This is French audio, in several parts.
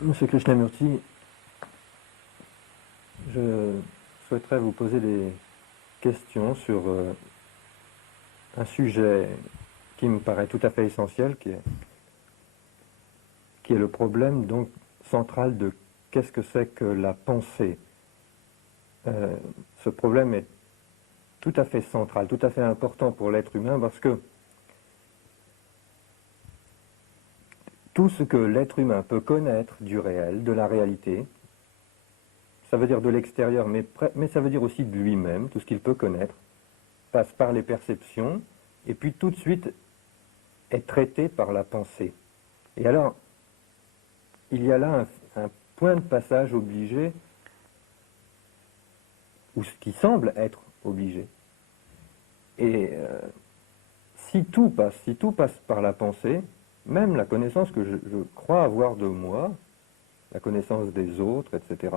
Monsieur Krishnamurti, je souhaiterais vous poser des questions sur un sujet qui me paraît tout à fait essentiel, qui est le problème donc central de qu'est-ce que c'est que la pensée. Ce problème est tout à fait central, tout à fait important pour l'être humain parce que tout ce que l'être humain peut connaître du réel, de la réalité, ça veut dire de l'extérieur, mais ça veut dire aussi de lui-même, tout ce qu'il peut connaître, passe par les perceptions, et puis tout de suite est traité par la pensée. Et alors, il y a là un point de passage obligé, ou ce qui semble être obligé. Et si tout passe par la pensée, même la connaissance que je crois avoir de moi, la connaissance des autres, etc.,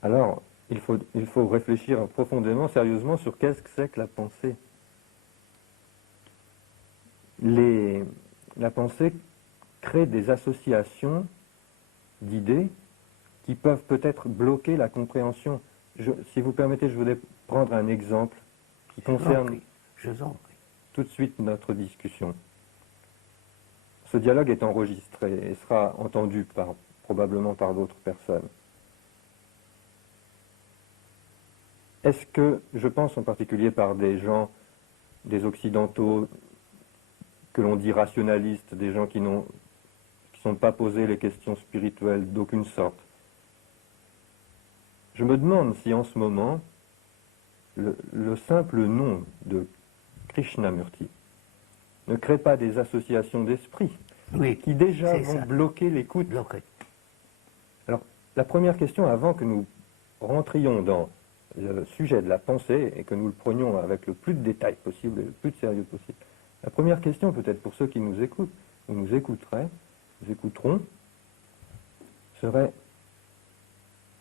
alors il faut réfléchir profondément, sérieusement, sur qu'est-ce que c'est que la pensée. La pensée crée des associations d'idées qui peuvent peut-être bloquer la compréhension. Si vous permettez, je voudrais prendre un exemple qui concerne tout de suite notre discussion. Ce dialogue est enregistré et sera entendu probablement par d'autres personnes. Est-ce que, je pense en particulier par des gens, des occidentaux, que l'on dit rationalistes, des gens qui ne sont pas posés les questions spirituelles d'aucune sorte, je me demande si en ce moment, le simple nom de Krishnamurti ne crée pas des associations d'esprit qui déjà vont bloquer l'écoute. Alors, la première question, avant que nous rentrions dans le sujet de la pensée et que nous le prenions avec le plus de détails possible et le plus de sérieux possible, la première question, peut-être pour ceux qui nous écoutent, ou nous écouteront, serait: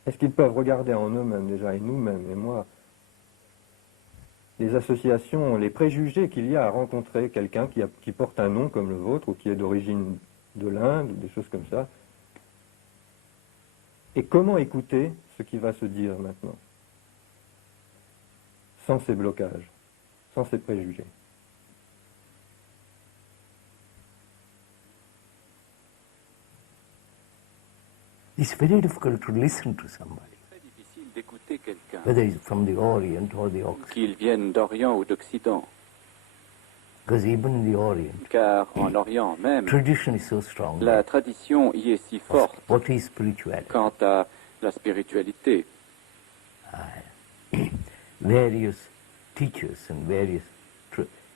est-ce qu'ils peuvent regarder en eux-mêmes déjà, et nous-mêmes, et moi, les associations, les préjugés qu'il y a à rencontrer quelqu'un qui porte un nom comme le vôtre, ou qui est d'origine de l'Inde, ou des choses comme ça, et comment écouter ce qui va se dire maintenant, sans ces blocages, sans ces préjugés. It's very difficult to listen to somebody, whether it's from the Orient or the Occident. Qu'ils viennent d'Orient ou d'Occident. Because even in the Orient, Car en Orient même, tradition is so strong. la tradition y est si forte What is spirituality? quant à la spiritualité. Various teachers and various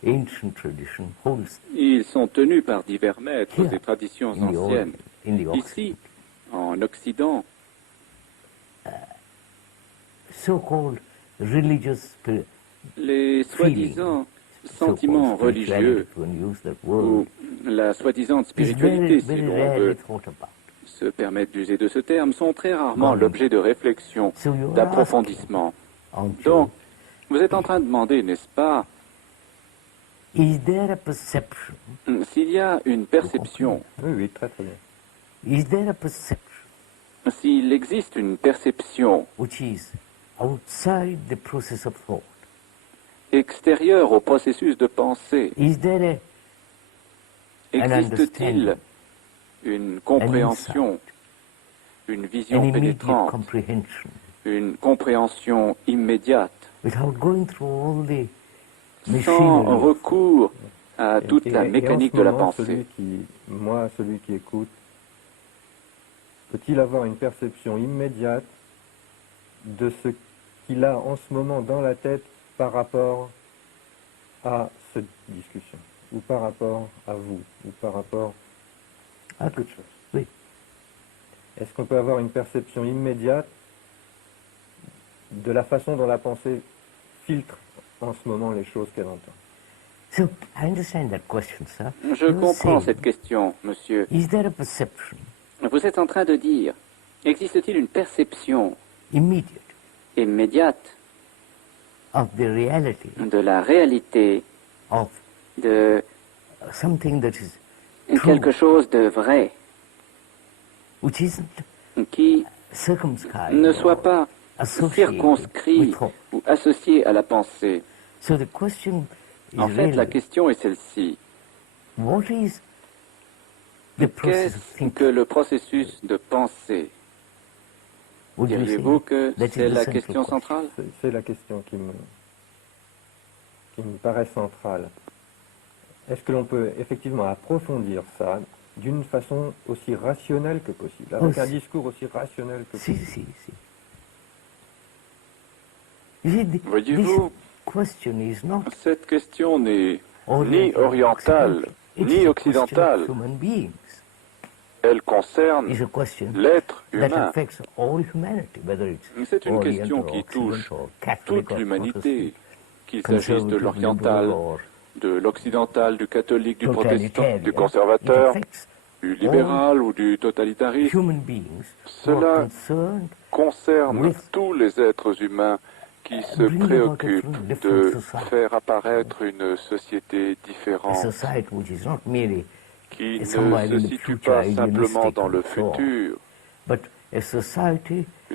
ancient tradition holds. Ils sont tenus par divers maîtres des traditions in the anciennes. Orient, Ici, en Occident, so-called religious les soi-disant sentiments religieux ou la soi-disant spiritualité, si l'on veut se permettre d'user de ce terme, sont très rarement l'objet de réflexion, d'approfondissement. Donc, vous êtes en train de demander, n'est-ce pas, s'il y a une perception, Oui, très très bien. Is there a perception s'il existe une perception which is outside the process of thought? Extérieure au processus de pensée, Is there existe-t-il une compréhension, une vision pénétrante, une compréhension immédiate, without going through all the sans machinery? recours à toute la mécanique de la pensée? Celui qui écoute, peut-il avoir une perception immédiate de ce qu'il a en ce moment dans la tête par rapport à cette discussion, ou par rapport à vous, ou par rapport à toute chose? Oui. Est-ce qu'on peut avoir une perception immédiate de la façon dont la pensée filtre en ce moment les choses qu'elle entend? So, I understand that question, sir. Je comprends cette question, monsieur. Is there a perception Vous êtes en train de dire, existe-t-il une perception immediate immédiate of the reality de la réalité, of de something that is true, quelque chose de vrai, qui ne soit pas circonscrit ou associé à la pensée. En fait, la question est celle-ci. Qu'est-ce que le processus de pensée? Diriez-vous que c'est la question centrale? C'est la question qui me paraît centrale. Est-ce que l'on peut effectivement approfondir ça d'une façon aussi rationnelle que possible, avec un discours aussi rationnel que possible? Voyez-vous, cette question n'est ni orientale, ni occidentale. Elle concerne l'être humain. C'est une question qui touche toute l'humanité, qu'il s'agisse de l'oriental, de l'occidental, du catholique, du protestant, du conservateur, du libéral ou du totalitarisme. Cela concerne tous les êtres humains qui se préoccupent de faire apparaître une société différente, qui ne se situe pas simplement dans le futur, une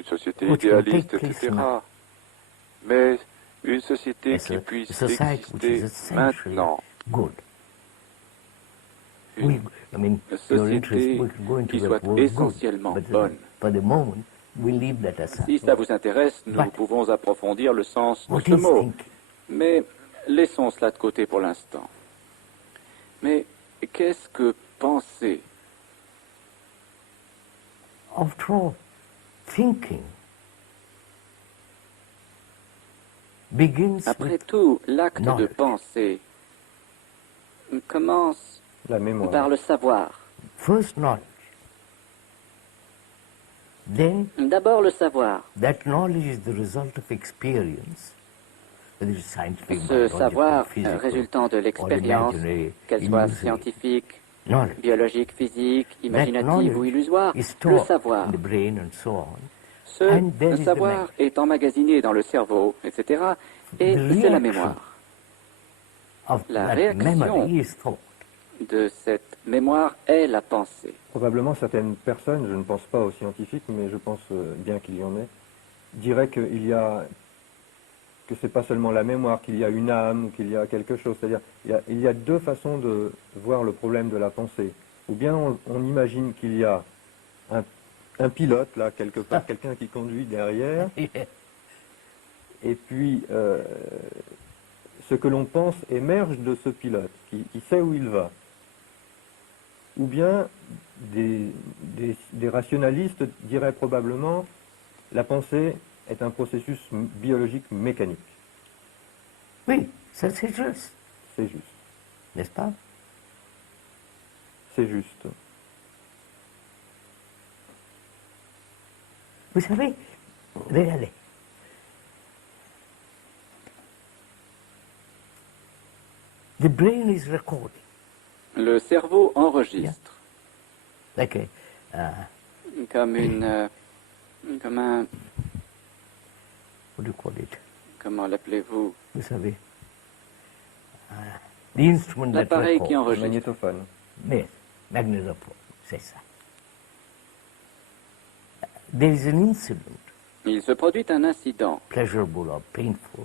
société idéaliste, etc., mais une société qui puisse exister maintenant. Une société qui soit essentiellement bonne. Si ça vous intéresse, nous pouvons approfondir le sens de ce mot. Mais laissons cela de côté pour l'instant. Mais qu'est-ce que penser? Après tout, l'acte de penser commence par le savoir. D'abord le savoir. Ce savoir résultant de l'expérience, qu'elle soit scientifique, biologique, physique, imaginative ou illusoire, le savoir. Ce savoir est emmagasiné dans le cerveau, etc. Et c'est la mémoire. La réaction de cette mémoire est la pensée. Probablement certaines personnes, je ne pense pas aux scientifiques, mais je pense bien qu'il y en ait, diraient que c'est pas seulement la mémoire, qu'il y a une âme, qu'il y a quelque chose. C'est-à-dire, il y a deux façons de voir le problème de la pensée. Ou bien on imagine qu'il y a un pilote, là, quelque part, quelqu'un qui conduit derrière, et puis ce que l'on pense émerge de ce pilote, qui sait où il va. Ou bien des rationalistes diraient probablement la pensée est un processus biologique mécanique. Oui, ça c'est juste. C'est juste. N'est-ce pas? C'est juste. Vous savez, regardez. The brain is recording. Le cerveau enregistre. Okay. Comme un... What do you call it? Comment l'appelez-vous? Vous savez. The instrument that l'appareil records. qui enregistre. Magnétophone. Mais, magnétophone, c'est ça. There is an incident. Il se produit un incident. Pleasurable or painful.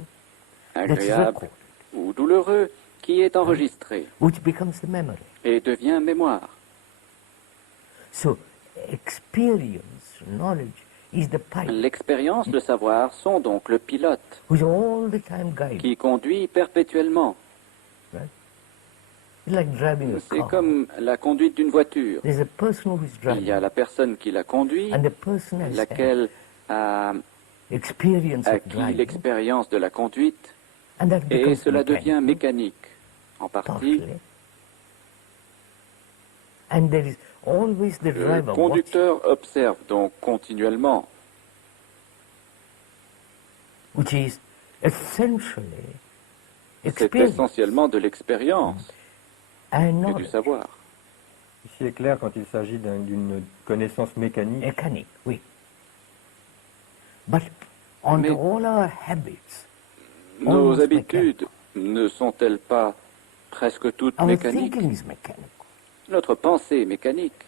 Agréable ou douloureux qui est enregistré. Which becomes the memory. Et devient mémoire. So, experience, knowledge, is the pilot. L'expérience, le savoir sont donc le pilote who's all the time guiding. Qui conduit perpétuellement. Right? It's like driving a C'est car. comme la conduite d'une voiture. There's a person who is driving. Il y a la personne qui la conduit, And the person has laquelle a experience of acquis driving. l'expérience de la conduite, And that et becomes cela devient mechanical, mécanique, en partie. partially. And there is always the Le driver conducteur observe donc continuellement, which is essentially c'est experience essentiellement de l'expérience and et du knowledge. savoir. Ici est clair quand il s'agit d'une connaissance mécanique. Mechanic, oui. But on Mais all our habits, nos almost habitudes ne sont-elles pas presque toutes our mécaniques? thinking is mechanical. Notre pensée est mécanique.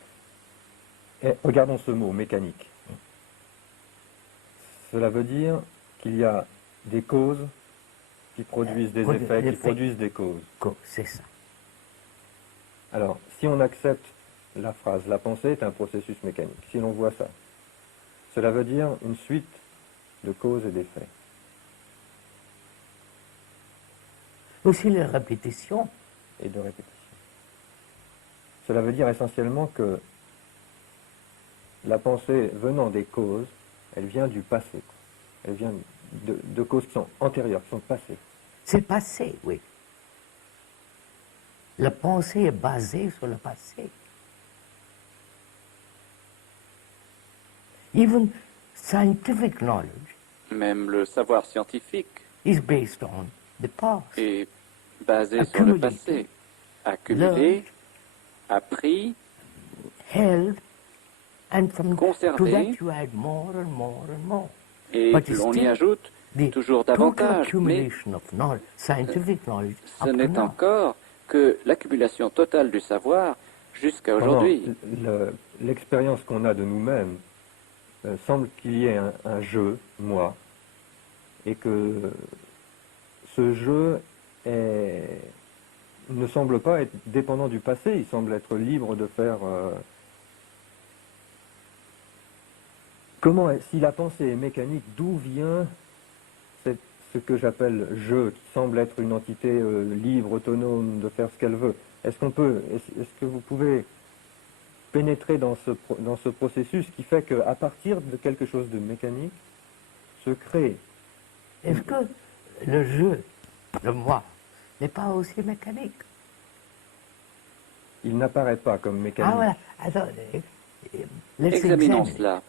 Et regardons ce mot, mécanique. Cela veut dire qu'il y a des causes qui produisent des effets, qui produisent des causes. C'est ça. Alors, si on accepte la phrase, la pensée est un processus mécanique, si l'on voit ça, cela veut dire une suite de causes et d'effets. Aussi la répétition. Et de répétition. Cela veut dire essentiellement que la pensée venant des causes, elle vient du passé. Elle vient de causes qui sont antérieures, qui sont passées. C'est le passé, oui. La pensée est basée sur le passé. Even scientific knowledge, même le savoir scientifique, is based on the past. Est basé sur le passé, accumulé, appris, held, and from conservé, to that you add more and more and more. Et l'on y ajoute toujours davantage, mais ce n'est encore que l'accumulation totale du savoir jusqu'à aujourd'hui. L'expérience qu'on a de nous-mêmes semble qu'il y ait un jeu, moi, et que ce jeu ne semble pas être dépendant du passé, il semble être libre de faire... si la pensée est mécanique, d'où vient ce que j'appelle je, qui semble être une entité libre, autonome, de faire ce qu'elle veut? Est-ce que vous pouvez pénétrer dans ce processus qui fait qu'à partir de quelque chose de mécanique, se crée... Est-ce que le jeu, le moi, n'est pas aussi mécanique? Il n'apparaît pas comme mécanique. Ah voilà, examinons cela.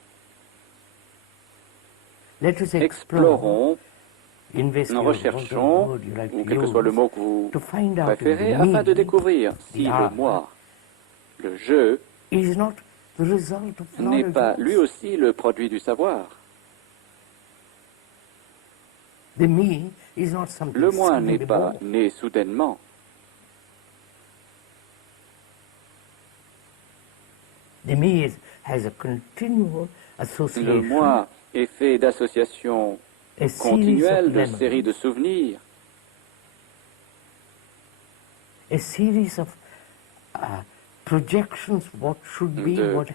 Explorons, recherchons, ou quel que soit le mot que vous préférez, afin de découvrir si le moi, le je, n'est pas lui aussi le produit du savoir. Le moi n'est pas né soudainement. Le moi est fait d'associations continuelles, de séries de souvenirs, de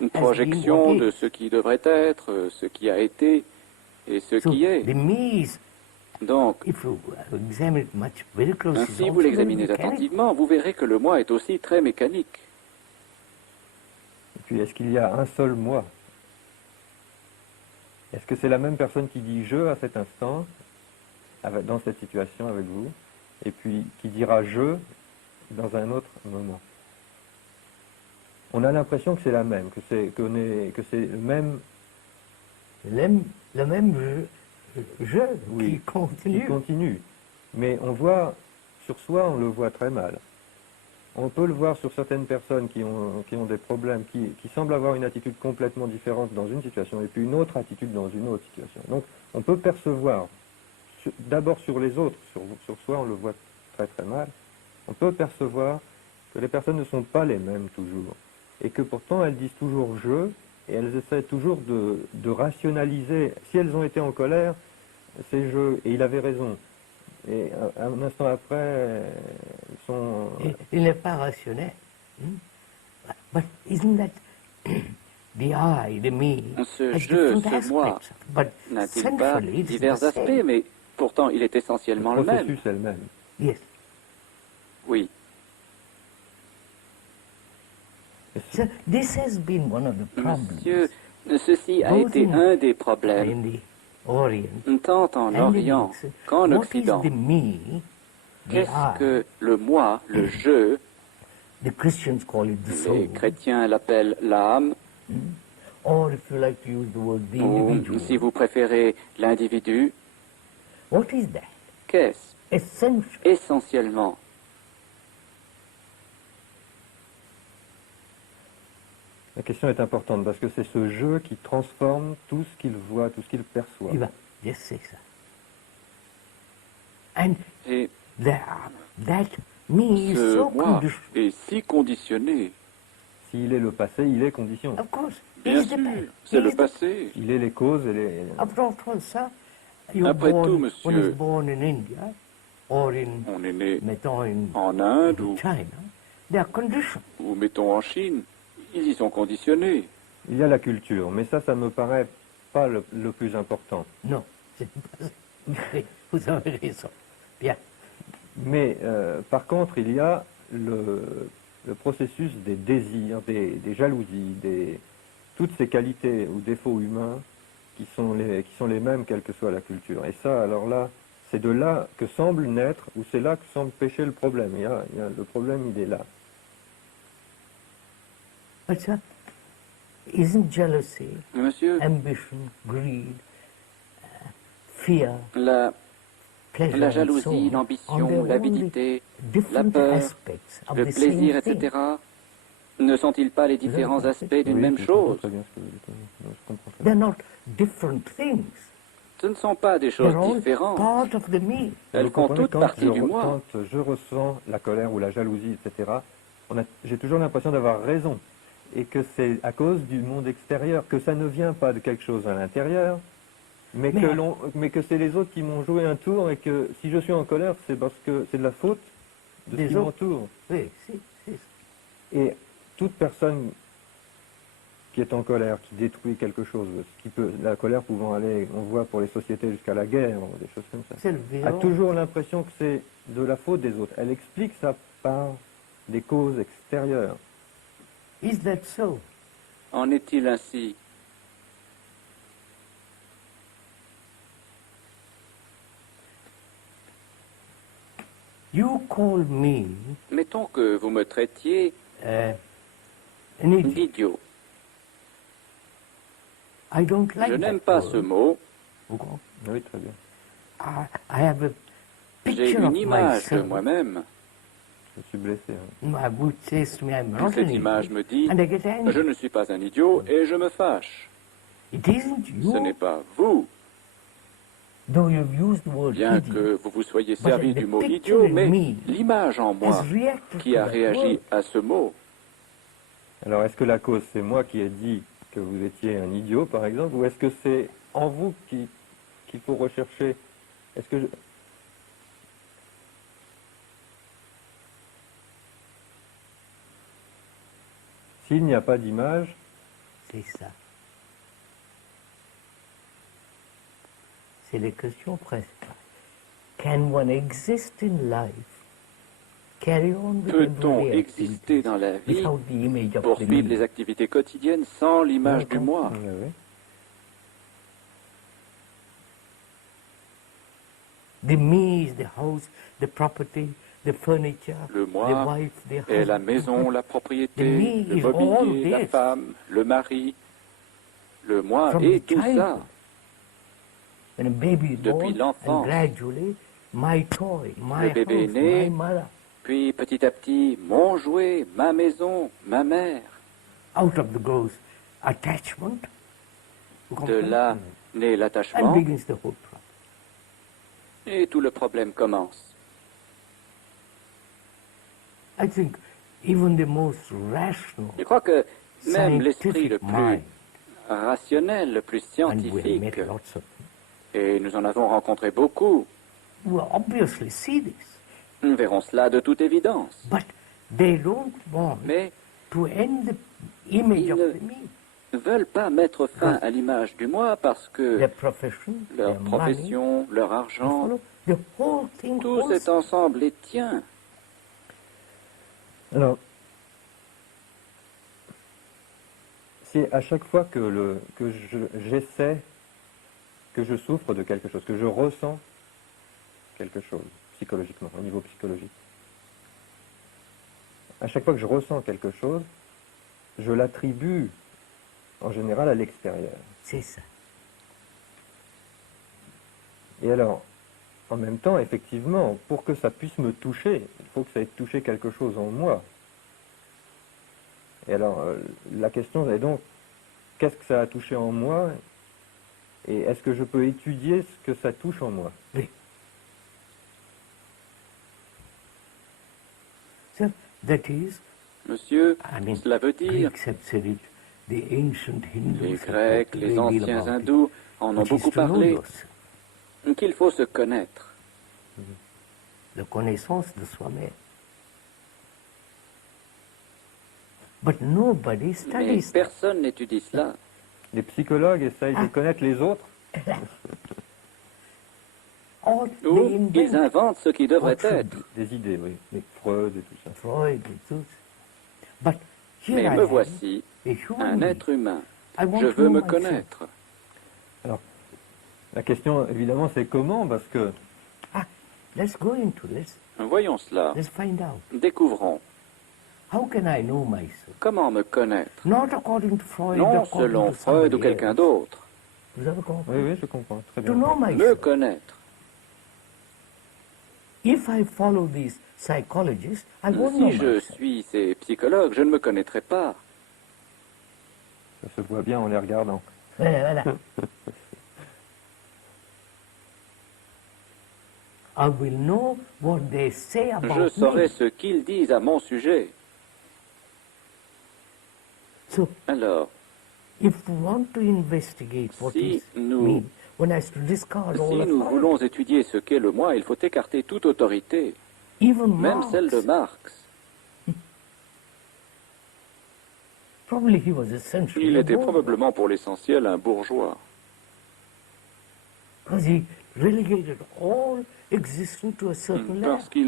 projection de ce qui devrait être, ce qui a été et ce qui est. Donc, si vous l'examinez attentivement, vous verrez que le moi est aussi très mécanique. Et puis, est-ce qu'il y a un seul moi? Est-ce que c'est la même personne qui dit « je » à cet instant, dans cette situation avec vous, et puis qui dira « je » dans un autre moment? On a l'impression que c'est la même, que c'est le même... Le même je oui, qui continue. Qui continue. Mais on voit, sur soi, on le voit très mal. On peut le voir sur certaines personnes qui ont des problèmes, qui semblent avoir une attitude complètement différente dans une situation, et puis une autre attitude dans une autre situation. Donc, on peut percevoir, d'abord sur les autres, sur soi, on le voit très très mal, on peut percevoir que les personnes ne sont pas les mêmes toujours, et que pourtant elles disent toujours « je », et elles essaient toujours de rationaliser. Si elles ont été en colère, c'est « je », et il avait raison. Et un instant après, ils sont... Il n'est pas rationnel. But isn't that the I, the me, ce jeu, ce moi, n'a-t-il pas divers aspects, mais pourtant il est essentiellement le même. Le processus est le même. Yes. Oui. So this has been one of the problems. Monsieur, ceci a été un des problèmes. Tant en Orient qu'en Occident. Qu'est-ce que le moi, le je? Les chrétiens l'appellent l'âme. Ou, si vous préférez, l'individu. Qu'est-ce? Essentiellement. La question est importante parce que c'est ce jeu qui transforme tout ce qu'il voit, tout ce qu'il perçoit. C'est ça. Et that me is ce so moi est si conditionné. Si s'il est le passé, il est condition. Of course. Bien sûr, c'est le passé. Il est les causes et les... Après tout, monsieur, born in India, or in, on est né mettons, en Inde China, they are conditioned. ou mettons en Chine, ils y sont conditionnés. Il y a la culture, mais ça me paraît pas le plus important. Non, vous avez raison. Bien. Mais par contre, il y a le processus des désirs, des jalousies, toutes ces qualités ou défauts humains qui sont les mêmes quelle que soit la culture. Et ça, alors là, c'est de là que semble naître, ou c'est là que semble pécher le problème. Le problème, il est là. But sir, isn't jealousy, Monsieur, ambition, greed, fear, la jalousie, l'ambition, l'avidité, la peur, le plaisir, etc., ne sont-ils pas les différents aspects d'une même chose? They're not different things. Ce ne sont pas des choses différentes. Part of the me. Elles font toutes partie du moi. Quand je ressens la colère ou la jalousie, etc., j'ai toujours l'impression d'avoir raison. Et que c'est à cause du monde extérieur, que ça ne vient pas de quelque chose à l'intérieur, mais que c'est les autres qui m'ont joué un tour, et que si je suis en colère, c'est parce que c'est de la faute de ce qui m'entoure. Oui, Et toute personne qui est en colère, qui détruit quelque chose, la colère pouvant aller, on voit pour les sociétés jusqu'à la guerre, des choses comme ça, a toujours l'impression que c'est de la faute des autres. Elle explique ça par des causes extérieures. Is that so? En est-il ainsi? You call me, mettons que vous me traitiez d'idiot. I don't like Je n'aime pas ce mot. Oui, très bien. I have a J'ai une image de moi-même. Je suis blessé. Cette image me dit, je ne suis pas un idiot et je me fâche. Ce n'est pas vous, bien que vous vous soyez servi du mot idiot, mais l'image en moi qui a réagi à ce mot. Alors, est-ce que la cause, c'est moi qui ai dit que vous étiez un idiot, par exemple, ou est-ce que c'est en vous qu'il faut rechercher? Est-ce que s'il n'y a pas d'image, c'est ça. C'est les questions principales. Can one exist in life? Peut-on exister dans la vie, poursuivre les activités quotidiennes sans l'image du moi? The me is the house, the property, the furniture, le moi the wife, the husband. Est la maison, la propriété, le mobilier, la femme, le mari. Le moi est tout ça. Depuis l'enfance, le bébé est né, puis petit à petit, mon jouet, ma maison, ma mère. De là naît l'attachement, et tout le problème commence. Je crois que même l'esprit le plus rationnel, le plus scientifique, et nous en avons rencontré beaucoup, nous verrons cela de toute évidence. Mais ils ne veulent pas mettre fin à l'image du moi parce que leur profession, leur argent, tout cet ensemble les tient. Alors, c'est à chaque fois que j'essaie, que je souffre de quelque chose, que je ressens quelque chose, psychologiquement, au niveau psychologique. À chaque fois que je ressens quelque chose, je l'attribue en général à l'extérieur. C'est ça. Et alors, en même temps, effectivement, pour que ça puisse me toucher, il faut que ça ait touché quelque chose en moi. Et alors, la question est donc, qu'est-ce que ça a touché en moi? Et est-ce que je peux étudier ce que ça touche en moi? Oui. That is Monsieur, cela veut dire, les Grecs, les anciens hindous en ont beaucoup parlé, qu'il faut se connaître. La connaissance de soi-même. Mais personne n'étudie cela. Les psychologues essayent de connaître les autres. Ou ils inventent ce qui devrait être. Des idées, oui. Freud et tout ça. Mais me voici, un être humain. Je veux me connaître. Alors, la question, évidemment, c'est comment, parce que... Voyons cela. Découvrons. Comment me connaître? Non selon Freud ou quelqu'un d'autre. Oui, je comprends. Très bien. Me connaître. Si je suis ces psychologues, je ne me connaîtrai pas. Ça se voit bien en les regardant. Voilà. Je saurai ce qu'ils disent à mon sujet. Alors, si nous voulons étudier ce qu'est le moi, il faut écarter toute autorité, même celle de Marx. Il était probablement pour l'essentiel un bourgeois. Parce qu'il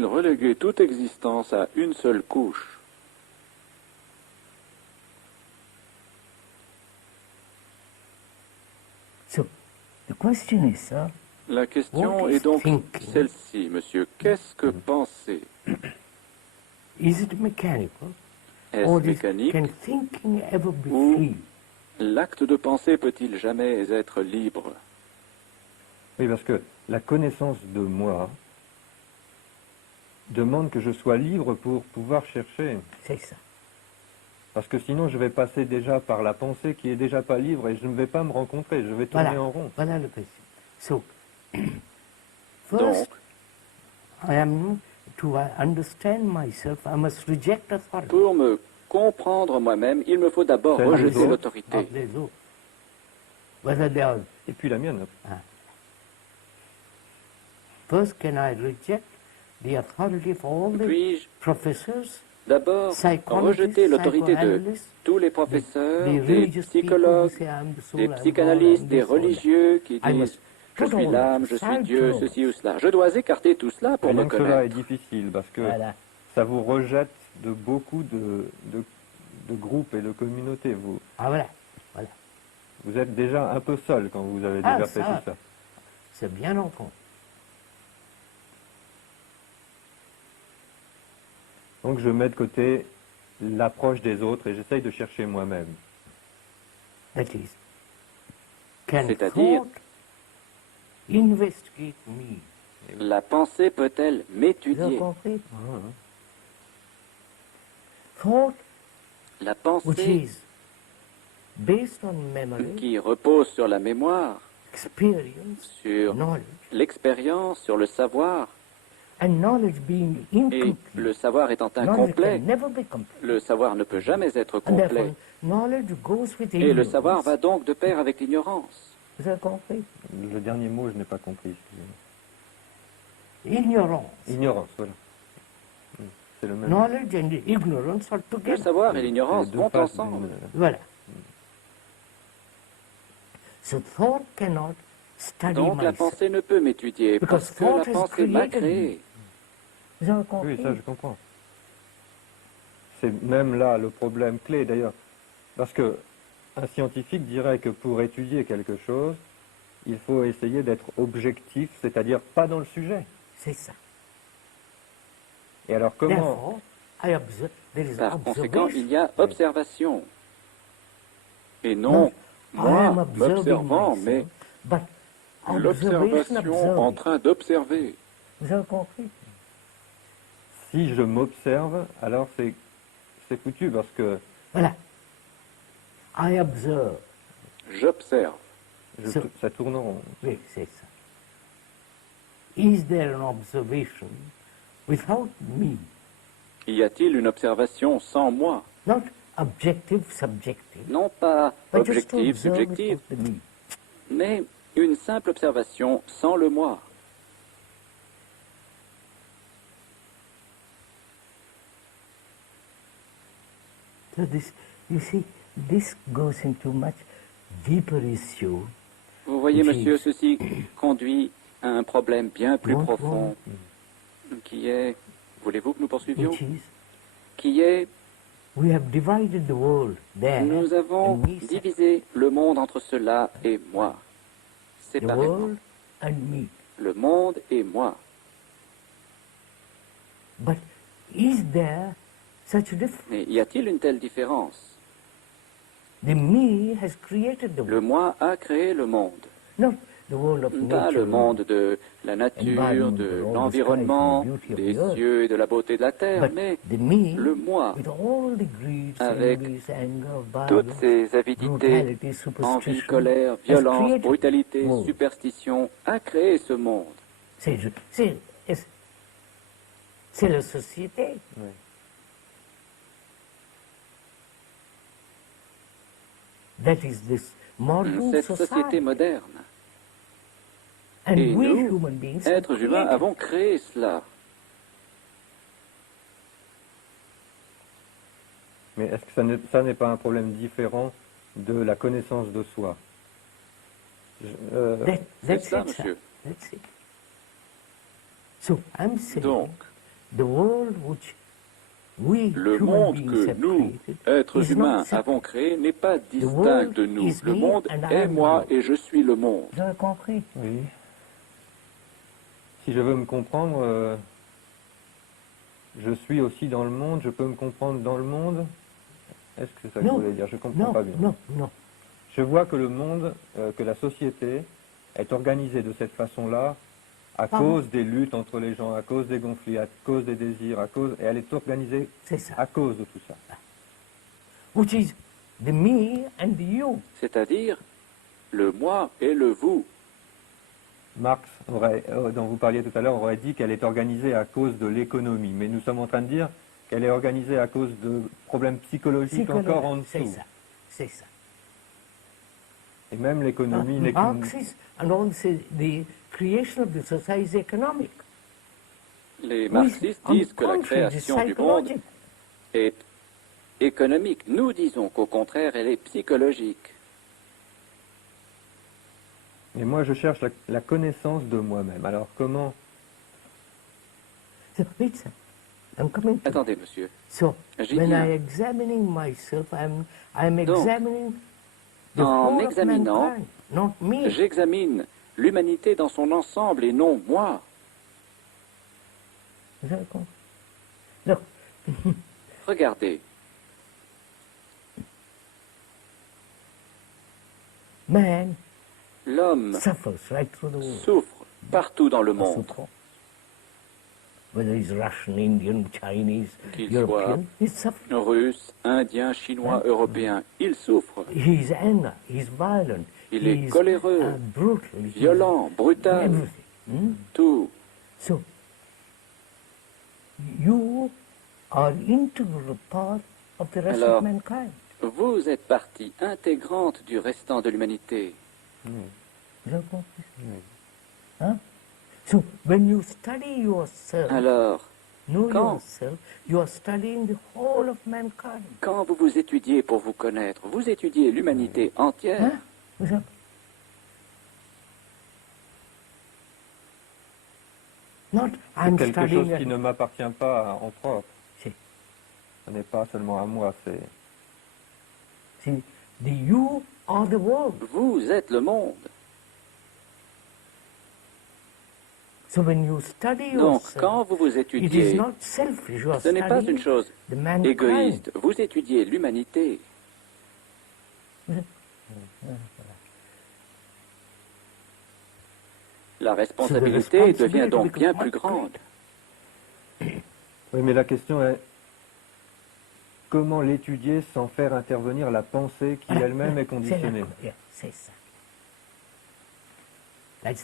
reléguait toute existence à une seule couche. La question est donc celle-ci, monsieur. Qu'est-ce que penser? Est-ce mécanique ou l'acte de penser peut-il jamais être libre? Oui, parce que la connaissance de moi demande que je sois libre pour pouvoir chercher. C'est ça. Parce que sinon, je vais passer déjà par la pensée qui est déjà pas libre et je ne vais pas me rencontrer, je vais tourner en rond. Voilà le question. So, donc, pour me comprendre moi-même, il me faut d'abord rejeter l'autorité. Et puis la mienne. Puis-je d'abord rejeter l'autorité de tous les professeurs, des psychologues, des psychanalystes, des religieux qui disent « je suis l'âme, je suis Dieu, ceci ou cela ». Je dois écarter tout cela pour me connaître. Cela est difficile parce que ça vous rejette de beaucoup de groupes et de communautés. Vous êtes déjà un peu seul quand vous avez déjà fait tout ça. C'est bien entendu. Donc je mets de côté l'approche des autres et j'essaye de chercher moi-même. C'est-à-dire, la pensée peut-elle m'étudier? La pensée qui repose sur la mémoire, sur l'expérience, sur le savoir, et le savoir étant incomplet, le savoir ne peut jamais être complet. Et le savoir va donc de pair avec l'ignorance. Vous avez compris? Le dernier mot, je n'ai pas compris. Ignorance. Ignorance, voilà. C'est le même. Knowledge and ignorance are together. Le savoir et l'ignorance vont ensemble. Voilà. So thought cannot study donc la pensée ne peut m'étudier parce que la pensée m'a créé. Oui, ça je comprends. C'est même là le problème clé d'ailleurs. Parce que un scientifique dirait que pour étudier quelque chose, il faut essayer d'être objectif, c'est-à-dire pas dans le sujet. C'est ça. Et alors comment? Par conséquent, il y a observation. Et non, moi, m'observant, mais l'observation en train d'observer. Vous avez compris? Si je m'observe, alors c'est foutu parce que... Voilà. I observe. J'observe. Ça tourne en rond. Oui, c'est ça. Is there an observation without me? Y a-t-il une observation sans moi? Not objective, subjective. Non pas But just to objective, observe subjective, it for the me. mais une simple observation sans le moi. So this, you see, this goes into much deeper issue. Vous voyez, monsieur, ceci conduit à un problème bien plus profond, qui est, voulez-vous que nous poursuivions? Qui est, we have divided the world there, nous avons divisé le monde entre cela et moi, séparément. The world and me. Le monde et moi. But is there such a difference? Mais y a-t-il une telle différence? The me has created the world. Le moi a créé le monde. Not the world of Pas nature, le monde de la nature, de l'environnement, des cieux et de la beauté de la terre, mais le moi, avec toutes ses avidités, envie, colère, violence, brutalité, superstition, a créé ce monde. C'est la société. Oui. That is this modern Cette société moderne. And Et we nous, human beings êtres humains, avons créé cela. Mais est-ce que ça n'est pas un problème différent de la connaissance de soi? C'est ça, monsieur. That's it. So I'm saying Donc, the world which we le human monde beings que have nous, created êtres is humains, not separate. avons créé n'est pas distinct world de nous. is Le me monde and I est am moi the et je suis le monde. Vous avez compris? Oui. Si je veux me comprendre, je suis aussi dans le monde, je peux me comprendre dans le monde. Est-ce que c'est ça que vous voulez dire? Je ne comprends pas bien. Non. Je vois que le monde, que la société est organisée de cette façon-là à cause des luttes entre les gens, à cause des conflits, à cause des désirs, et elle est organisée à cause de tout ça. Which is the me and the you. C'est-à-dire le moi et le vous. Marx, dont vous parliez tout à l'heure, aurait dit qu'elle est organisée à cause de l'économie. Mais nous sommes en train de dire qu'elle est organisée à cause de problèmes psychologiques encore en dessous. C'est ça. Et même l'économie n'est qu'une... Marxism and also the creation of the society is economic. Les marxistes disent que la création du monde est économique. Nous disons qu'au contraire, elle est psychologique. Et moi, je cherche la connaissance de moi-même. Alors, comment... Attendez, monsieur. So, when I examining myself, I'm examining the whole of mankind, not me. J'examine l'humanité dans son ensemble et non moi. Look. Regardez. Man L'homme souffre partout dans le monde. Whether he's Russian, Indian, Chinese, European, he's suffering. Russe, indien, chinois, européen, il souffre. He's angry, he's violent. Il est coléreux, violent, brutal, tout. So, you are integral part of the rest of mankind. Vous êtes partie intégrante du restant de l'humanité. Huh? So when you study yourself, alors, yourself, you are studying the whole of mankind. Quand vous vous étudiez pour vous connaître, vous étudiez l'humanité entière. Hein? C'est quelque chose qui ne m'appartient pas en propre. Ce n'est pas seulement à moi, c'est... See, the you are the world. Vous êtes le monde. So when you study Donc, yourself, quand vous vous étudiez, it is not selfish, you are ce n'est pas une chose égoïste. Vous étudiez l'humanité. La responsabilité devient donc bien plus grande. Oui, mais la question est comment l'étudier sans faire intervenir la pensée qui elle-même est conditionnée. C'est ça.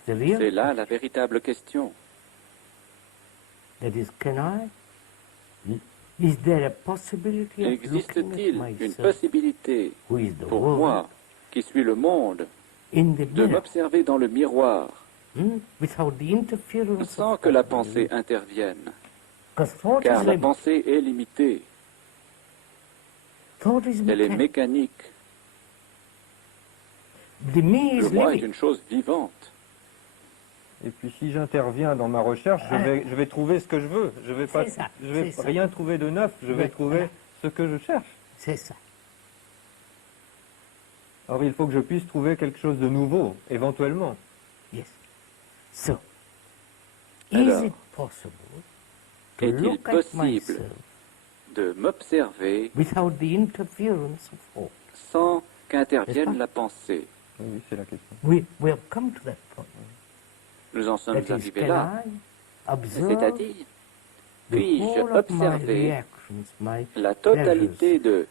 C'est là la véritable question. That is, can I Existe-t-il une possibilité pour moi, qui suis le monde, de m'observer dans le miroir sans que la pensée intervienne? Car la pensée est limitée. Elle est mécanique. Le moi est une chose vivante. Et puis si j'interviens dans ma recherche, je vais trouver ce que je veux. Je vais rien trouver de neuf, je vais trouver ce que je cherche. C'est ça. Or, il faut que je puisse trouver quelque chose de nouveau, éventuellement. Yes. So, alors, is it possible est-il possible de m'observer sans qu'intervienne la pensée? Oui, c'est la question. We have come to that point. Nous en sommes arrivés là. C'est-à-dire, puis-je observer la totalité de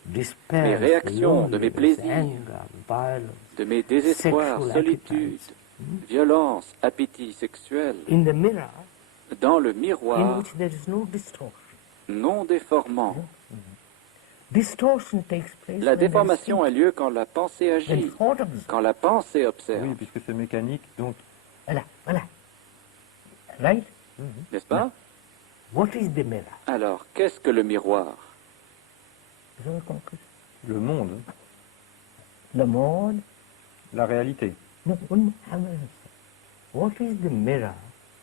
mes réactions, de mes plaisirs, de mes désespoirs, solitude, violence, appétit sexuel, dans le miroir non déformant? La déformation a lieu quand la pensée agit, quand la pensée observe. Oui, puisque c'est mécanique, donc... Voilà. Right? N'est-ce pas? What is the mirror? Alors, qu'est-ce que le miroir? Le monde. Le monde. La réalité. No, what is the mirror?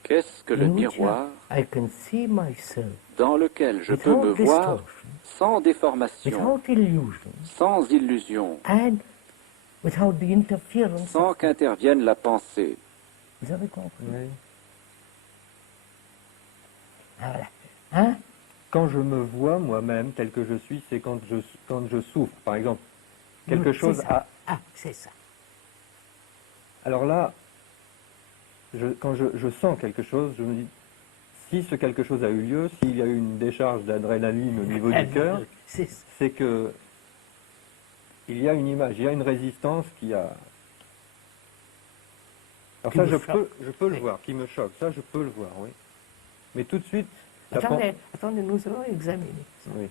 Qu'est-ce que le miroir I can see myself dans lequel je peux me voir sans déformation, sans illusion, and without the interference sans qu'intervienne la pensée? Vous avez compris? Oui. Voilà. Hein? Quand je me vois moi-même tel que je suis, c'est quand je souffre, par exemple. Quelque chose a... Ah, c'est ça. Alors là, quand je sens quelque chose, je me dis, si ce quelque chose a eu lieu, s'il y a eu une décharge d'adrénaline au niveau du cœur, c'est que il y a une image, il y a une résistance qui a... Alors ça, je peux le voir, qui me choque, ça je peux le voir, oui. Mais tout de suite... Attendez, nous allons examiner. Oui.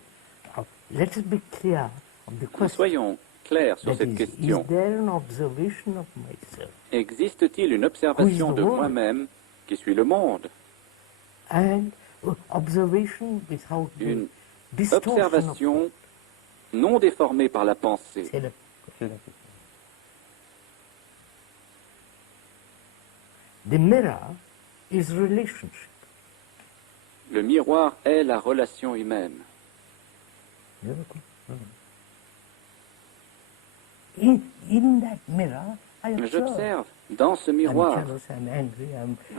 Let us be clear of the question. Soyons clairs sur cette question. Is there an observation of myself? Existe-t-il une observation de moi-même qui suis le monde? And observation without une observation non déformée par la pensée. C'est la question. The mirror is relationship. Le miroir est la relation humaine. In that mirror, j'observe dans ce miroir.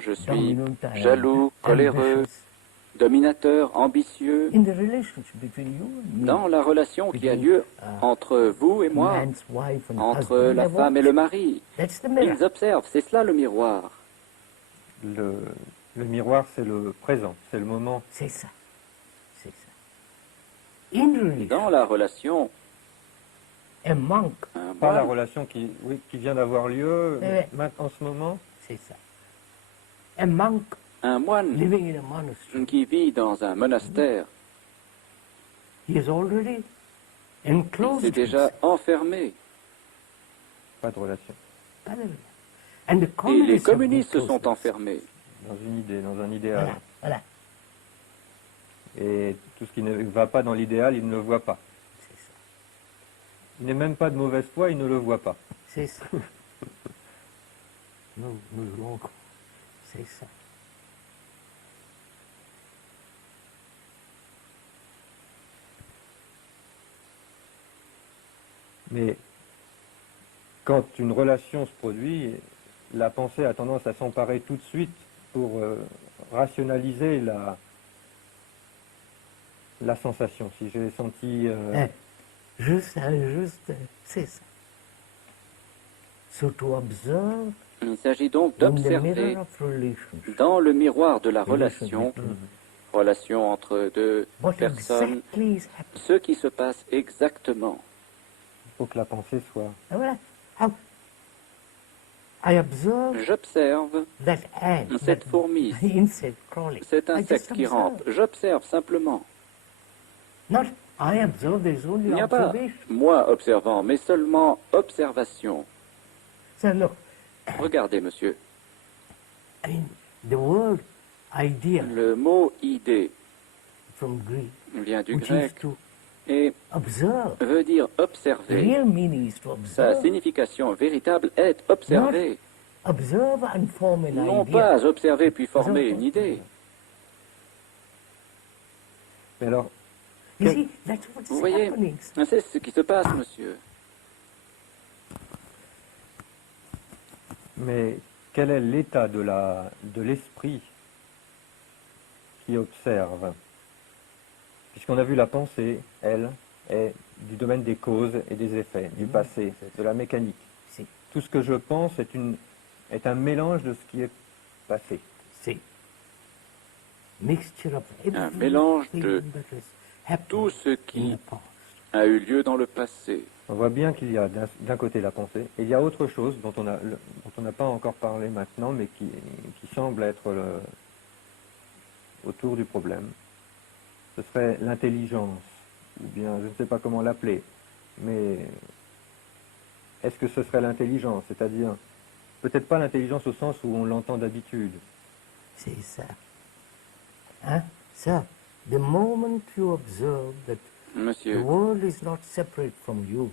Je suis jaloux, coléreux, dominateur, ambitieux. Dans la relation qui a lieu entre vous et moi, entre la femme et le mari. Ils observent, c'est cela le miroir. Le miroir, c'est le présent, c'est le moment. C'est ça. C'est ça. Dans la relation, pas la relation qui vient d'avoir lieu en ce moment. C'est ça. Un moine qui vit dans un monastère, il s'est déjà enfermé. Pas de relation. Et les communistes se sont enfermés. Dans une idée, dans un idéal. Voilà. Et tout ce qui ne va pas dans l'idéal, il ne le voit pas. C'est ça. Il n'est même pas de mauvaise foi, il ne le voit pas. C'est ça. C'est ça. Mais quand une relation se produit, la pensée a tendance à s'emparer tout de suite pour rationaliser la sensation. Si j'ai senti... Juste, c'est ça. So to observe, il s'agit donc d'observer dans le miroir de la relation, relation entre deux personnes, ce qui se passe exactement. Il faut que la pensée soit... Voilà. J'observe cette fourmi, cet insecte qui rampe. J'observe simplement. Not I observe, there's only Il n'y a pas observation. moi observant, mais seulement observation. So look, Regardez, monsieur. The word idea Le mot idée from Greek, vient du which grec is to et observe. veut dire The observer. real meaning is to Sa observe. signification véritable est observer. Observe and form an Non idea. pas observer puis former une idée. Mais alors, You see, that's what's Vous voyez, happening. c'est ce qui se passe, monsieur. mais quel est l'état de l'esprit qui observe? Puisqu'on a vu la pensée, elle, est du domaine des causes et des effets, du passé, de la mécanique. Si. Tout ce que je pense est un mélange de ce qui est passé. See, mixture of Un mélange de everything that has happened tout ce in qui the past. a eu lieu dans le passé. On voit bien qu'il y a d'un côté la pensée, et il y a autre chose dont on n'a pas encore parlé maintenant, mais qui semble être autour du problème. Ce serait l'intelligence, ou bien je ne sais pas comment l'appeler, mais est-ce que ce serait l'intelligence? C'est-à-dire, peut-être pas l'intelligence au sens où on l'entend d'habitude. C'est ça. Hein? So, the moment you observe that the Monsieur, world is not separate from you,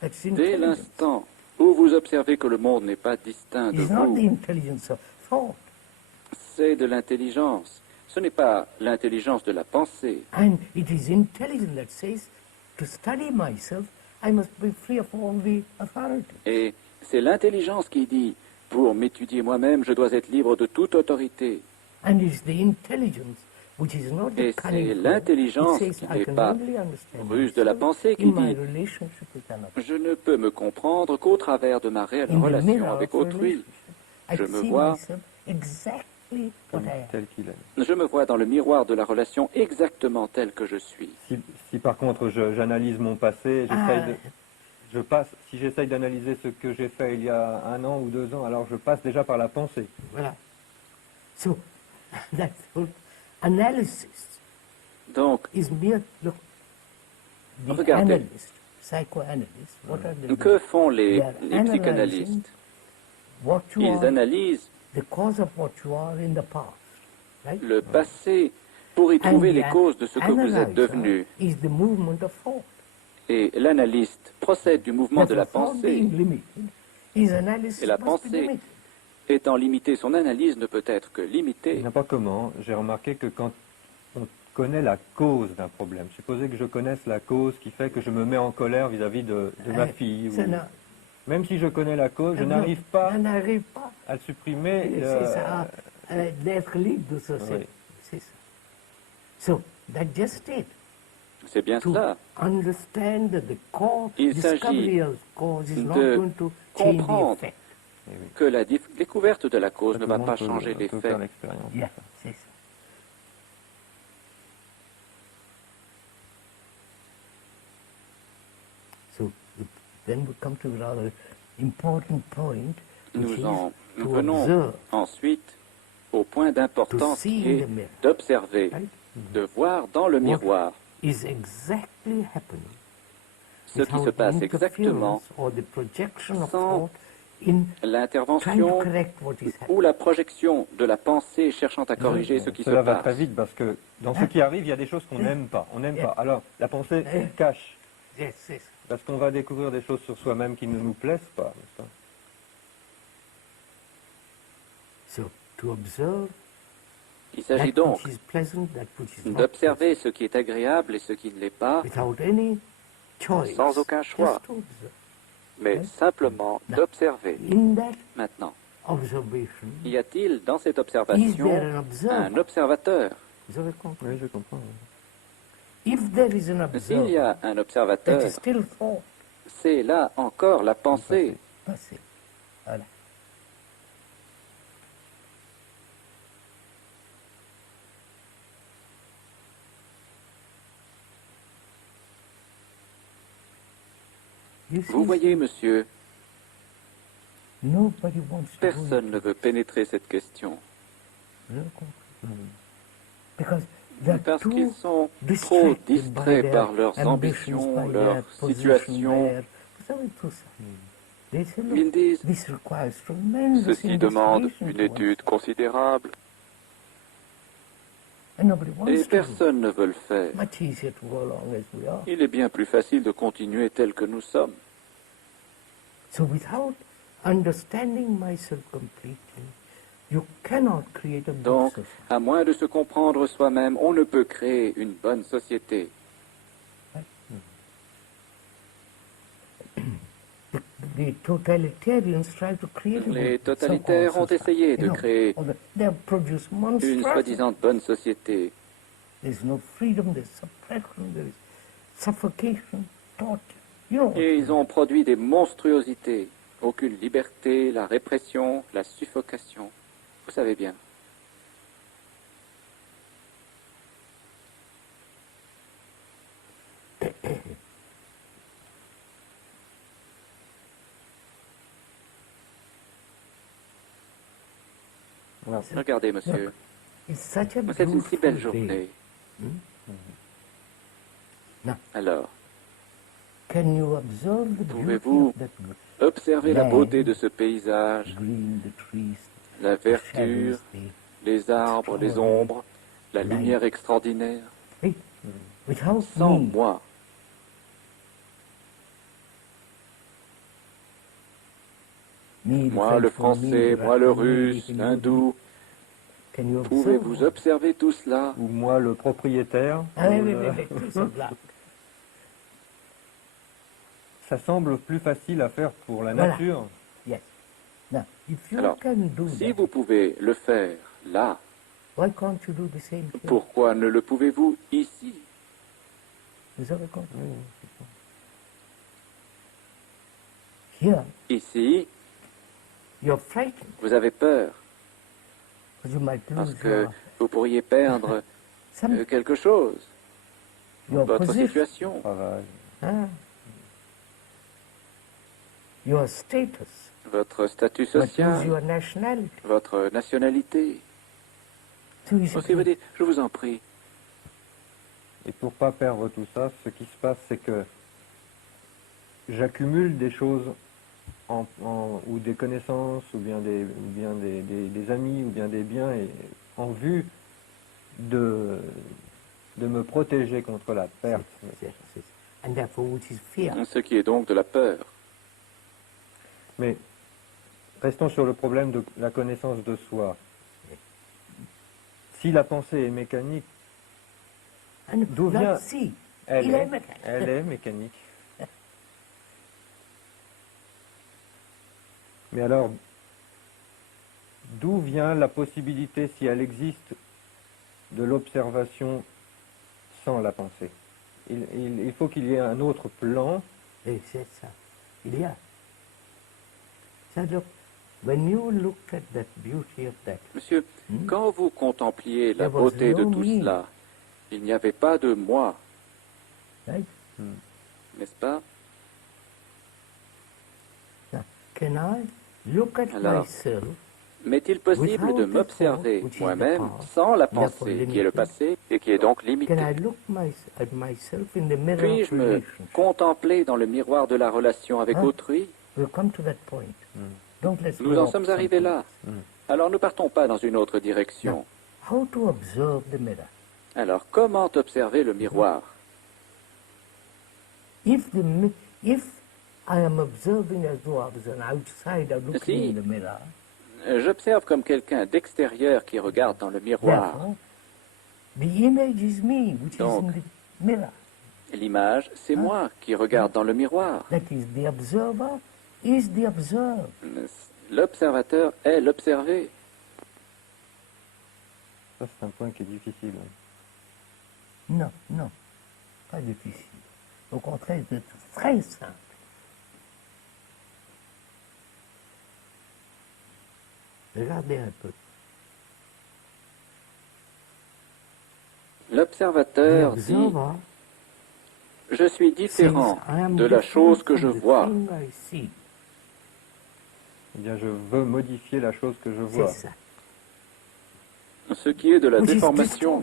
that's dès intelligence. l'instant où vous observez que le monde n'est pas distinct de It's not the vous, intelligence of thought. c'est de l'intelligence. Ce n'est pas l'intelligence de la pensée. And it is intelligence that says, to study myself, I must be free of all the authority. Et c'est l'intelligence qui dit, pour m'étudier moi-même, je dois être libre de toute autorité. And it's the intelligence which is not the Et cunning c'est thought. l'intelligence It says, qui I n'est can pas only understand ruse de la myself pensée qui in my dit, relationship with another. je ne peux me comprendre qu'au travers de ma réelle In the relation mirror avec of autrui. relationship, I Je me see vois myself exactly what I am. Tel qu'il est. Je me vois dans le miroir de la relation exactement tel que je suis. Si par contre j'analyse mon passé, si j'essaye d'analyser ce que j'ai fait il y a 1 an ou 2 ans, alors je passe déjà par la pensée. Voilà. So, that's all. Analysis Donc, is mere, look, the Regardez. analyst, psychoanalyst, what are they que doing? font They are les psychanalystes? what you Ils are, analysent the cause of what you are in the past, right? le passé pour y And trouver the les causes de ce que vous êtes analyzer devenu. is the movement of thought. Et l'analyste procède du mouvement de la Therefore, thought pensée. being limited, his analysis Et la must be pensée limited. étant limitée, son analyse ne peut être que limitée. N'importe comment, j'ai remarqué que quand on connaît la cause d'un problème, supposez que je connaisse la cause qui fait que je me mets en colère vis-à-vis de ma fille, Ça n'a- même si je connais la cause, je ça n'arrive pas n'arrive pas. à le supprimer. C'est ça, d'être libre de ça. Oui. C'est ça. So, that's just it. C'est bien To cela. understand that the cause, Il discovery s'agit of cause is not de going to change the comprendre effect. Que la découverte de la cause Tout ne le va monde pas peut- changer peut l'effet. faire l'expérience. Yeah, c'est ça. So, then we come to a rather important point, which Nous is to venons observe, ensuite au point d'importance see qui in est the mirror. d'observer, Right? de voir dans le miroir is exactly happening. ce qui se passe exactement Or the projection of sans thought in trying to l'intervention correct what is happening. ou la projection de la pensée cherchant à corriger ce qui se Cela va très passe. vite parce que dans ce qui arrive, il y a des choses qu'on n'aime pas. On n'aime pas. Alors, la pensée cache. Yes, yes. Parce qu'on va découvrir des choses sur soi-même qui ne nous plaisent pas. n'est-ce pas? So, to observe Il that s'agit donc which is pleasant, that which is not d'observer ce qui est agréable et ce qui ne l'est pas, pleasant, without any choice. sans aucun choix, Just to observe. mais simplement d'observer. In that Maintenant, observation, y a-t-il dans cette is observation there an observer? un observateur? Vous avez compris? Oui, je comprends. If there is an S'il y observer, a un that observateur, is still thought. c'est là encore la pensée. Passé. Voilà. You see, Vous voyez, monsieur, nobody wants to do personne ne veut pénétrer cette question. it. Vous avez compris? Because parce qu'ils sont trop distraits par leurs ambitions, leur situation. Vous savez tout ça. Ils disent, ceci demande une étude considérable. Et personne ne veut le faire. Il est bien plus facile de continuer tel que nous sommes. Donc, à moins de se comprendre soi-même, on ne peut créer une bonne société. Les totalitaires ont essayé de créer une soi-disant bonne société. Et ils ont produit des monstruosités. Aucune liberté, la répression, la suffocation. Vous savez bien. Regardez, monsieur. C'est une si belle journée. Alors, pouvez-vous observer la beauté de ce paysage, la verdure, les arbres, les ombres, la lumière extraordinaire? Sans moi. Moi le français, moi le russe, l'hindou. Pouvez-vous observer tout cela? Ou moi le propriétaire? Ça semble plus facile à faire pour la nature. Alors, si vous pouvez le faire là, pourquoi ne le pouvez-vous ici? Ici, vous avez peur, parce que vous pourriez perdre quelque chose, votre situation, votre statut social, votre nationalité. Aussi vous dites, je vous en prie. Et pour ne pas perdre tout ça, ce qui se passe, c'est que j'accumule des choses ou des connaissances, ou bien des amis, ou bien des biens, en vue de me protéger contre la perte. Ce qui est donc de la peur. Mais restons sur le problème de la connaissance de soi. Si la pensée est mécanique, d'où vient... Elle est mécanique. Mais alors, d'où vient la possibilité, si elle existe, de l'observation sans la pensée? Il faut qu'il y ait un autre plan. Et c'est ça. Il y a. Monsieur, quand vous contempliez la beauté de tout cela, il n'y avait pas de moi. N'est-ce pas? Alors, m'est-il possible de m'observer moi-même sans la pensée, qui est le passé et qui est donc limitée? Puis-je me contempler dans le miroir de la relation avec autrui? Nous en sommes arrivés là. Alors ne partons pas dans une autre direction. Alors, comment observer le miroir? Si j'observe comme quelqu'un d'extérieur qui regarde dans le miroir, donc l'image, c'est moi qui regarde dans le miroir. L'observateur est l'observé. Ça, c'est un point qui est difficile. Non, pas difficile. Au contraire, c'est très simple. Regardez un peu. L'observateur dit, je suis différent de la chose que je vois. Eh bien, je veux modifier la chose que je vois. C'est ça. Ce qui est de la déformation.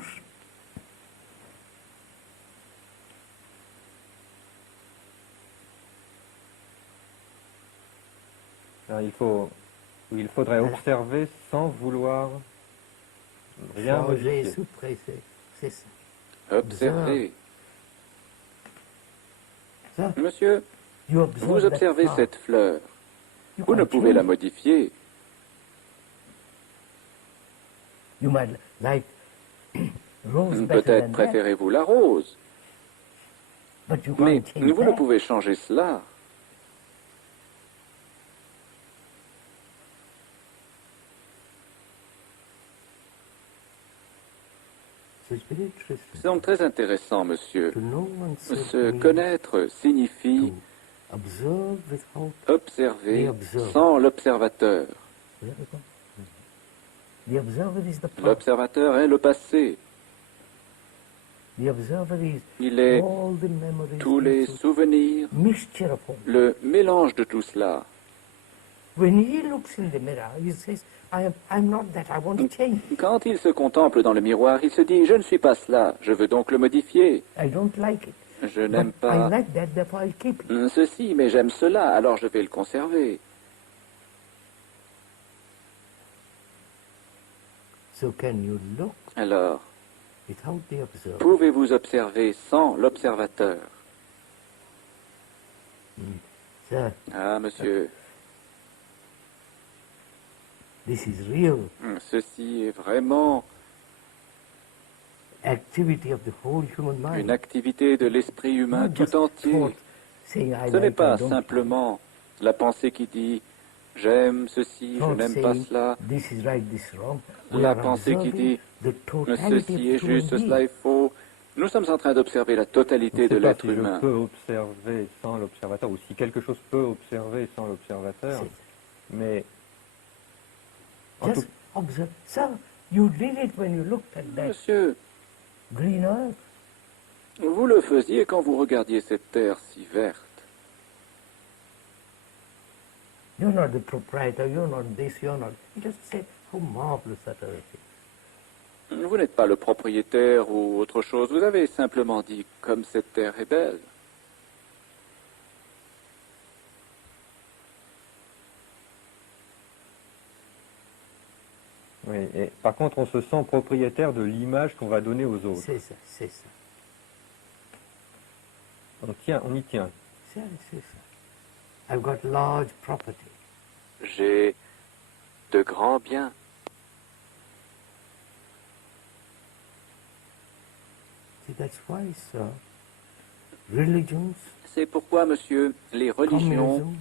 Il faudrait observer sans vouloir rien modifier. Suppresser, c'est ça. Observer. Monsieur, vous observez cette fleur. Vous ne pouvez la modifier. Peut-être préférez-vous la rose. Mais vous ne pouvez changer cela. C'est donc très intéressant, monsieur. Se connaître signifie observer sans l'observateur. L'observateur est le passé. Il est tous les souvenirs, le mélange de tout cela. Quand il se contemple dans le miroir, il se dit « Je ne suis pas cela, je veux donc le modifier. Je n'aime pas ceci, mais j'aime cela, alors je vais le conserver. » Alors, pouvez-vous observer sans l'observateur? Ah, monsieur. Ceci est vraiment une activité de l'esprit humain tout entier. Ce n'est pas simplement la pensée qui dit « j'aime ceci, je n'aime pas cela ». La pensée qui dit « ceci est juste, cela est faux ». Nous sommes en train d'observer la totalité de l'être humain. Je peux observer sans l'observateur, ou si quelque chose peut observer sans l'observateur, mais... Monsieur, vous le faisiez quand vous regardiez cette terre si verte. You're not the proprietor, you're not this, you're not... You just say, how marvelous that earth is. Vous n'êtes pas le propriétaire ou autre chose, vous avez simplement dit comme cette terre est belle. Oui, et par contre, on se sent propriétaire de l'image qu'on va donner aux autres. C'est ça, c'est ça. On y tient. C'est ça. I've got large property. J'ai de grands biens. See, that's why, sir, religions, c'est pourquoi, monsieur, les religions,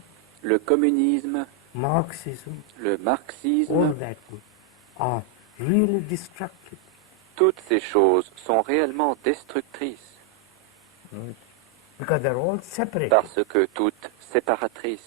le communisme, Marxism, le marxisme, all that are really destructive. Toutes ces choses sont réellement destructrices. Oui. Because they're all separate. Parce que toutes séparatrices.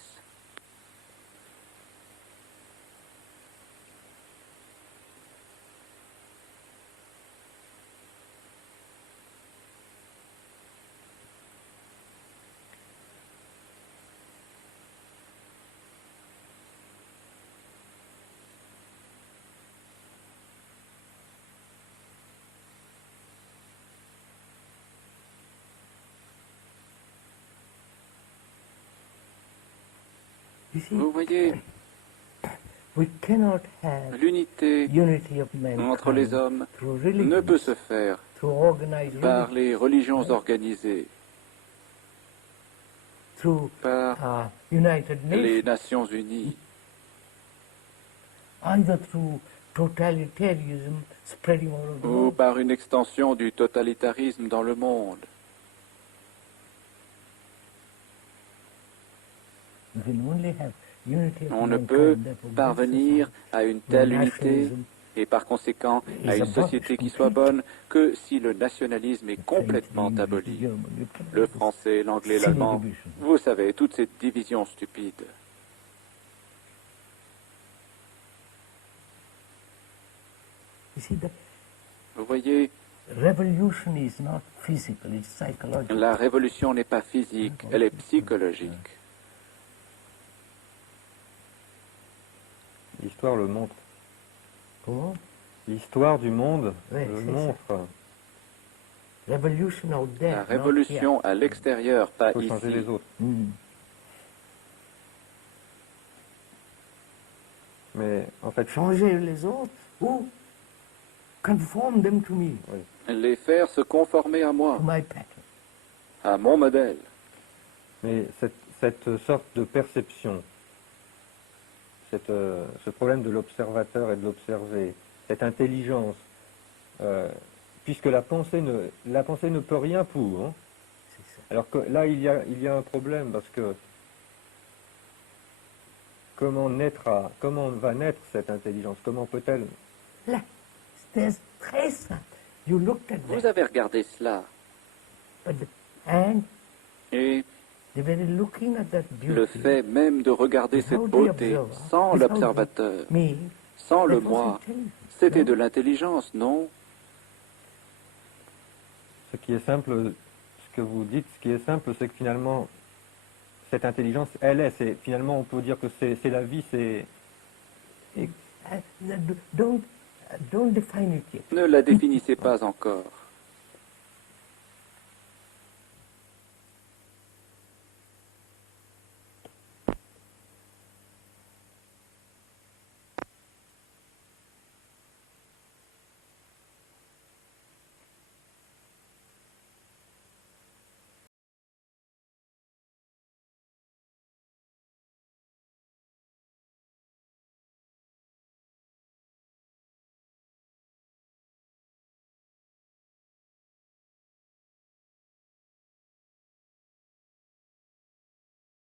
Vous voyez, l'unité entre les hommes ne peut se faire par les religions organisées, par les Nations Unies, ou par une extension du totalitarisme dans le monde. On ne peut parvenir à une telle unité et par conséquent à une société qui soit bonne que si le nationalisme est complètement aboli. Le français, l'anglais, l'allemand, vous savez, toutes ces divisions stupides. Vous voyez, la révolution n'est pas physique, elle est psychologique. L'histoire le montre. Comment? L'histoire du monde le montre. La révolution à l'extérieur, pas ici. Il faut changer les autres. fait, changer les autres ou conform them to me. Oui. Les faire se conformer à moi, To my pattern. à mon modèle. Mais cette sorte de perception, ce problème de l'observateur et de l'observé, cette intelligence, puisque la pensée ne peut rien pour. Hein. Alors que là, il y a un problème, parce que comment va naître cette intelligence? Comment peut-elle? Là, c'est très simple. You looked at Vous that. avez regardé cela. Et le fait même de regarder cette beauté sans l'observateur, sans le moi, c'était de l'intelligence, non? Ce qui est simple, ce que vous dites, ce qui est simple, c'est que finalement, cette intelligence, finalement, on peut dire que c'est la vie, c'est... Don't define it yet. Ne la définissez pas encore.